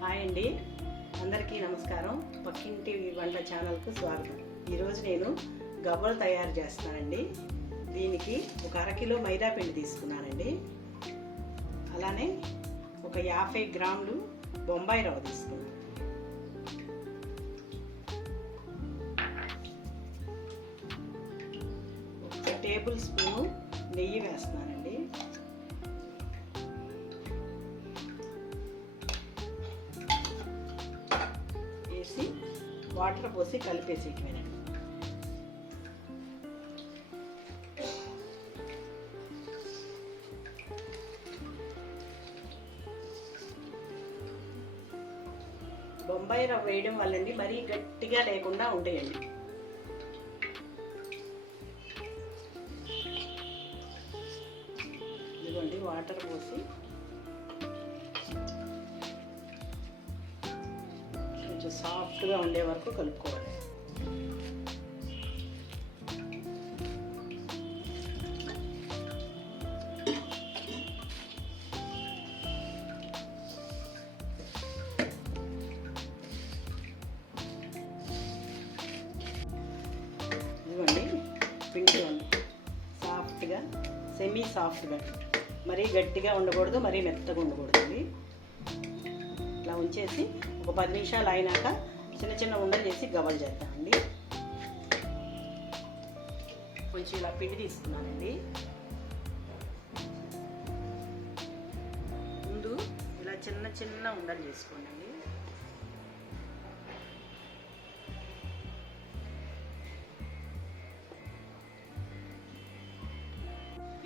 Hi అండి, అందరికీ నమస్కారం. పక్కింటి వంట ఛానల్కు స్వాగతం. ఈరోజు నేను గవ్వలు తయారు చేస్తానండి. దీనికి ఒక అరకిలో మైదా పిండి తీసుకున్నానండి. అలానే ఒక 50 గ్రాములు బొంబాయి రవ్వ తీసుకున్నాను. ఒక టేబుల్ స్పూను నెయ్యి వేస్తున్నానండి. వేసి వాటర్ పోసి కలిపేసి ఇటువేనండి. బొంబాయి రవ్వ వేయడం వల్లండి మరీ గట్టిగా లేకుండా ఉంటాయండి. ఇదిగోండి వాటర్ పోసి కొంచెం సాఫ్ట్గా ఉండే వరకు కలుపుకోవాలి. ఇదిగోండి పిండి సాఫ్ట్గా, సెమీ సాఫ్ట్గా, మరీ గట్టిగా ఉండకూడదు, మరీ మెత్తగా ఉండకూడదు అండి. ఇట్లా ఉంచేసి ఒక 10 నిమిషాలు అయినాక చిన్న చిన్న ఉండలు చేసి గవ్వలు చేద్దామండి. కొంచెం ఇలా పిండి తీసుకున్నానండి. ముందు ఇలా చిన్న చిన్న ఉండలు చేసుకోండి.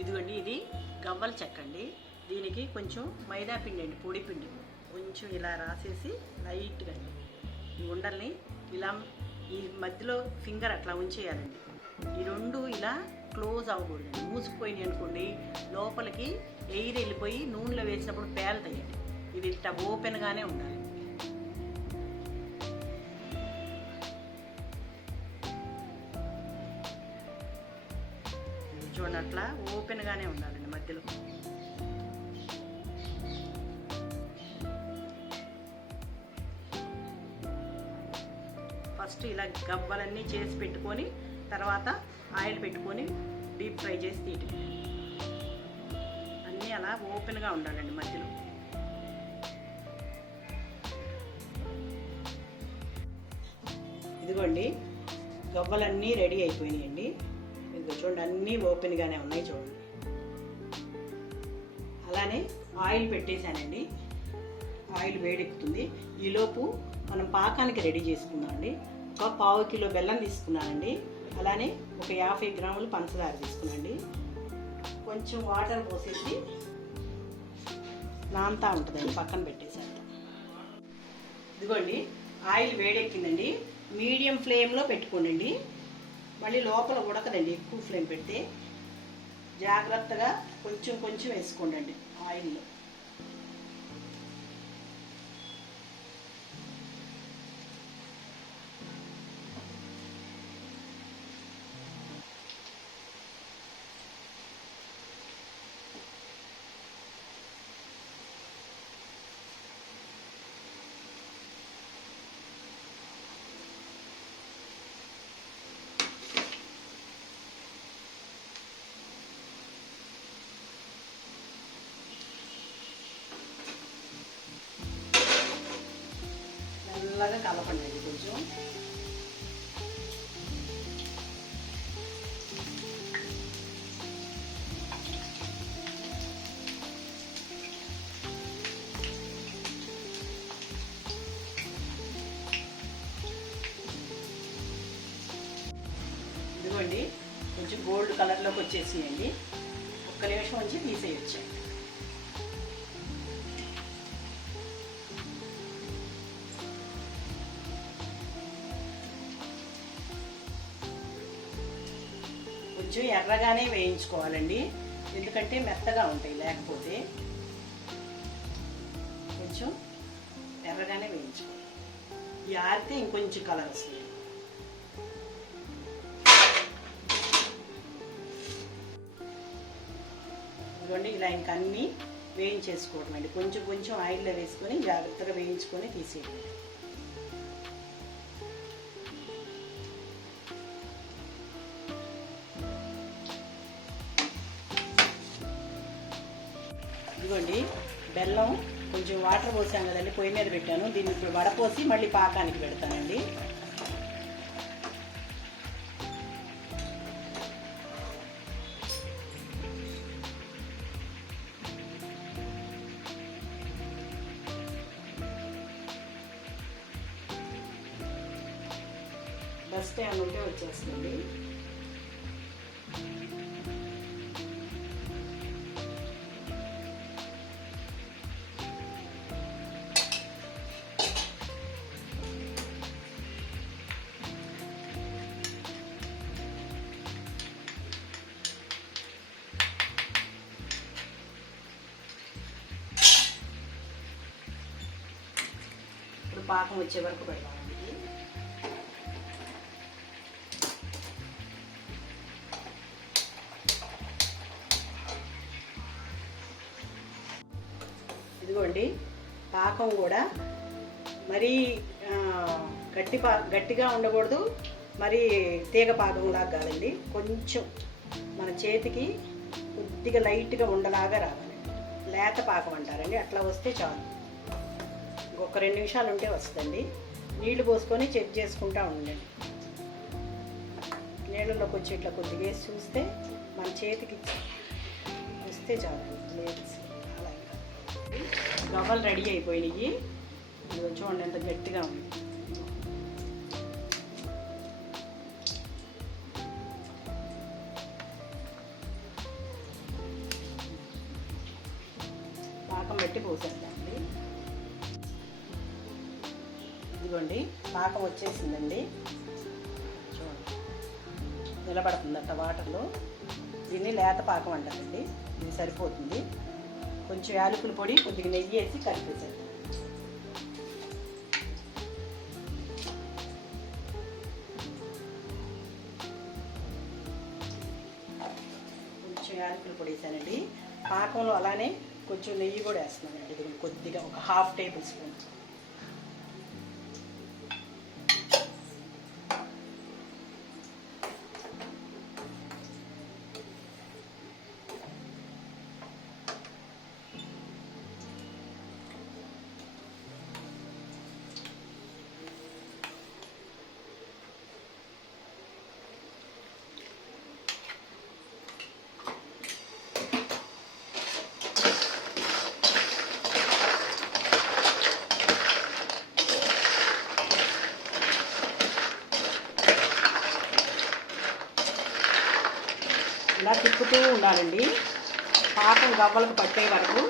ఇదిగోండి, ఇది గవ్వల చెక్కండి. దీనికి కొంచెం మైదా పిండి అండి, పొడి పిండి కొంచెం ఇలా రాసేసి లైట్గా ఈ ఉండల్ని ఇలా ఈ మధ్యలో ఫింగర్ అట్లా ఉంచేయాలండి. ఈ రెండు ఇలా క్లోజ్ అవ్వకూడదండి. మూసుకుపోయినాయి అనుకోండి, లోపలికి ఎయిర్ వెళ్ళిపోయి నూనెలో వేసినప్పుడు పేలుతాయండి. ఇది ఇట్లా ఓపెన్గానే ఉండాలి. చూడండి, అట్లా ఓపెన్గానే ఉండాలండి మధ్యలో. ఫస్ట్ ఇలా గవ్వలన్నీ చేసి పెట్టుకొని తర్వాత ఆయిల్ పెట్టుకొని డీప్ ఫ్రై చేసి తీయటం. అన్నీ అలా ఓపెన్గా ఉండాలండి మధ్యలో. ఇదిగోండి, గవ్వలన్నీ రెడీ అయిపోయినాయండి. ఇదిగో చూడండి, అన్నీ ఓపెన్గానే ఉన్నాయి చూడండి. అలానే ఆయిల్ పెట్టేశానండి. ఆయిల్ వేడెక్కుతుంది. ఈలోపు మనం పాకానికి రెడీ చేసుకున్నామండి. ఒక 1/4 కిలో బెల్లం తీసుకున్నానండి. అలానే ఒక 50 గ్రాములు పంచదార తీసుకున్నాండి. కొంచెం వాటర్ పోసేసి నాంతా ఉంటుందండి, పక్కన పెట్టేసాను. ఇదిగోండి, ఆయిల్ వేడెక్కిందండి. మీడియం ఫ్లేమ్లో పెట్టుకోండి. మళ్ళీ లోపల ఉడకదండి ఎక్కువ ఫ్లేమ్ పెడితే. జాగ్రత్తగా కొంచెం కొంచెం వేసుకోండి ఆయిల్లో. మెల్లగా కలపండి కొంచెం. ఇదిగోండి, కొంచెం గోల్డ్ కలర్లోకి వచ్చేసినాయండి. ఒక్క నిమిషం ఉంచి తీసేయచ్చు. కొంచెం ఎర్రగానే వేయించుకోవాలండి, ఎందుకంటే మెత్తగా ఉంటాయి. లేకపోతే కొంచెం ఎర్రగానే వేయించుకోవాలి. ఈ ఆరితే ఇంకొంచెం కలర్ వస్తుంది. ఇదిగోండి, ఇలా ఇంక అన్నీ వేయించేసుకోవడం అండి. కొంచెం కొంచెం ఆయిల్లో వేసుకొని జాగ్రత్తగా వేయించుకొని తీసేయండి. ఇదిగోండి బెల్లం కొంచెం వాటర్ పోసాం కదండి, పొయ్యి మీద పెట్టాను. దీన్ని ఇప్పుడు వడపోసి మళ్ళీ పాకానికి పెడతానండి. బస్ టైం ఉంటే వచ్చేస్తుంది. ఇప్పుడు పాకం వచ్చే వరకు పెడతామండి. ఇదిగోండి పాకం కూడా మరీ గట్టిగా ఉండకూడదు, మరి తీగ పాకంలాగా కాదండి. కొంచెం మన చేతికి కొద్దిగా లైట్గా ఉండలాగా రావాలి. లేత పాకం అంటారండి, అట్లా వస్తే చాలు. ఇంకొక 2 నిమిషాలు ఉంటే వస్తుందండి. నీళ్లు పోసుకొని చెక్ చేసుకుంటూ ఉండండి. నీళ్ళలో కొంచెం ఇట్లా కొద్దిగా వేసి చూస్తే మన చేతికి వస్తే చాలు. లేదు గవ్వలు రెడీ అయిపోయినాయి. ఇది చూడండి ఎంత గట్టిగా ఉంది. పాకం పెట్టి పోసేద్దామండి. ఇదిగోండి పాకం వచ్చేసిందండి. చూడండి నిలబడుతుందట వాటర్లో. దీన్ని లేత పాకం అంటారండి. ఇది సరిపోతుంది. కొంచెం యాలకుల పొడి, కొద్దిగా నెయ్యి వేసి కలిపేసాను. కొంచెం యాలకుల పొడి వేసానండి. పాకంలో అలానే కొంచెం నెయ్యి కూడా వేస్తున్నానండి. ఇది కొద్దిగా ఒక 1/2 టేబుల్ స్పూన్. ఇలా తిప్పుతూ ఉండాలండి పాకం గవ్వలకు పట్టే వరకు.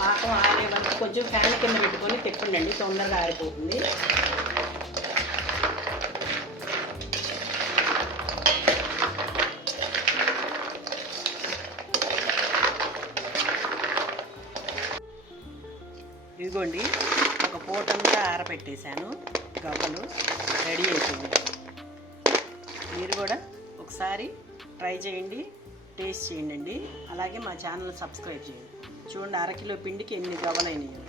పాకం ఆరే వరకు కొంచెం ఫ్యాన్ కింద పెట్టుకొని తిప్పండి, తొందరగా ఆరిపోతుంది. ఇదిగోండి ఒక పూటంతా ఆరబెట్టేశాను. గవ్వలు రెడీ అయిపోయింది. మీరు కూడా ఒకసారి ట్రై చేయండి, టేస్ట్ చేయండి. అలాగే మా ఛానల్ సబ్స్క్రైబ్ చేయండి. చూడండి 1/2 కిలో పిండికి 8 గవ్వలు అయినాయి.